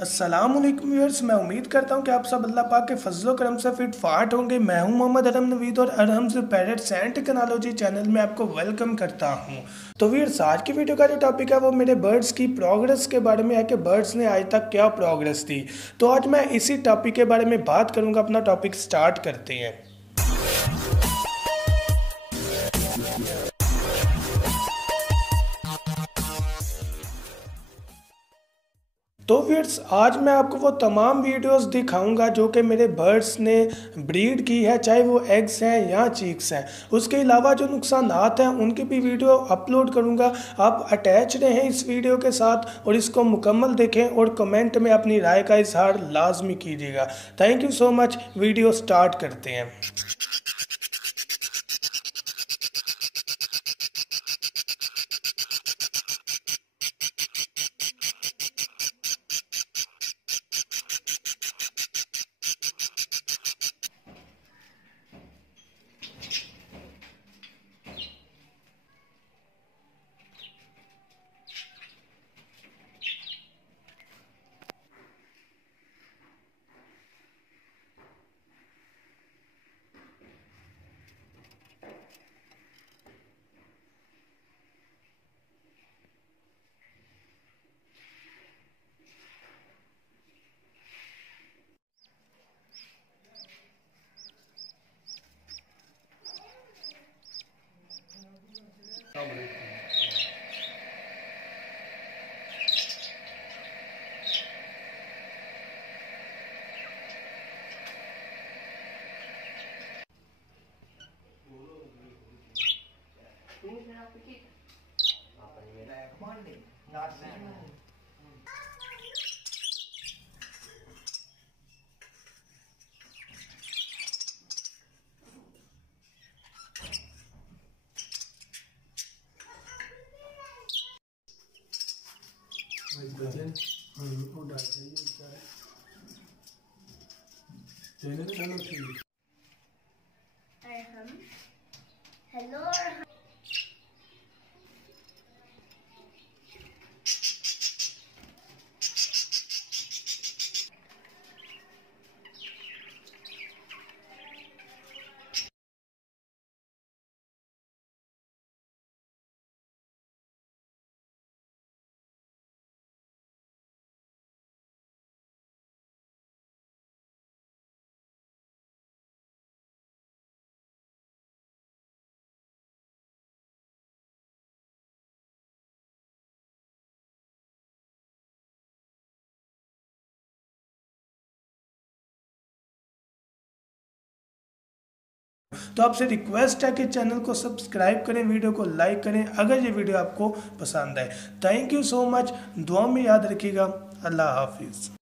अस्सलामुअलैकुम व्यूअर्स, मैं उम्मीद करता हूं कि आप सब अल्लाह पाक के फजलो करम से फिट फाट होंगे। मैं हूं मोहम्मद अरम नवीद और अरहम्स पैरेट साइंस टेक्नोलॉजी चैनल में आपको वेलकम करता हूं। तो व्यूअर्स, आज की वीडियो का जो टॉपिक है वो मेरे बर्ड्स की प्रोग्रेस के बारे में है कि बर्ड्स ने आज तक क्या प्रोग्रेस दी। तो आज मैं इसी टॉपिक के बारे में बात करूँगा। अपना टॉपिक स्टार्ट करते हैं। तो फ्रेंड्स, आज मैं आपको वो तमाम वीडियोस दिखाऊंगा जो कि मेरे बर्ड्स ने ब्रीड की है, चाहे वो एग्स हैं या चीक्स हैं। उसके अलावा जो नुकसानात हैं उनकी भी वीडियो अपलोड करूंगा। आप अटैच रहें इस वीडियो के साथ और इसको मुकम्मल देखें और कमेंट में अपनी राय का इजहार लाजमी कीजिएगा। Thank you so much. Video start करते हैं। हेलो। तो आपसे रिक्वेस्ट है कि चैनल को सब्सक्राइब करें, वीडियो को लाइक करें अगर ये वीडियो आपको पसंद आए। Thank you so much. दुआ में याद रखिएगा। अल्लाह हाफिज़।